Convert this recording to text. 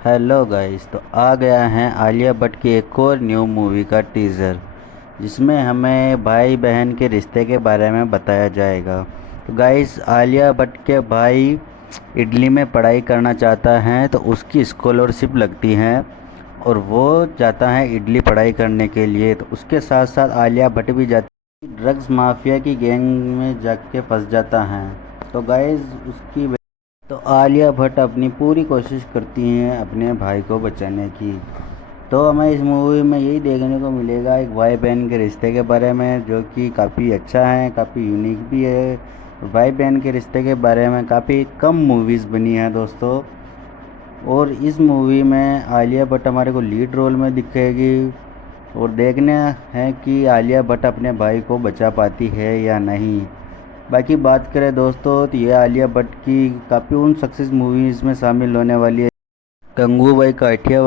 Hello guys, तो आ गया है आलिया भट्ट की एक और न्यू मूवी का टीज़र, जिसमें हमें भाई बहन के रिश्ते के बारे में बताया जाएगा। तो गाइस, आलिया भट्ट के भाई इटली में पढ़ाई करना चाहता है, तो उसकी स्कॉलरशिप लगती है और वो जाता है इटली पढ़ाई करने के लिए। तो उसके साथ साथ आलिया भट्ट भी जाती है, ड्रग्स माफिया की गैंग में जाके फंस जाता है। तो गाइस, तो आलिया भट्ट अपनी पूरी कोशिश करती हैं अपने भाई को बचाने की। तो हमें इस मूवी में यही देखने को मिलेगा, एक भाई बहन के रिश्ते के बारे में, जो कि काफ़ी अच्छा है, काफ़ी यूनिक भी है। भाई बहन के रिश्ते के बारे में काफ़ी कम मूवीज़ बनी हैं दोस्तों, और इस मूवी में आलिया भट्ट हमारे को लीड रोल में दिखेगी। और देखना है कि आलिया भट्ट अपने भाई को बचा पाती है या नहीं। बाकी बात करें दोस्तों, तो ये आलिया भट्ट की काफ़ी उन सक्सेस मूवीज़ में शामिल होने वाली है। गंगूबाई काठियावाड़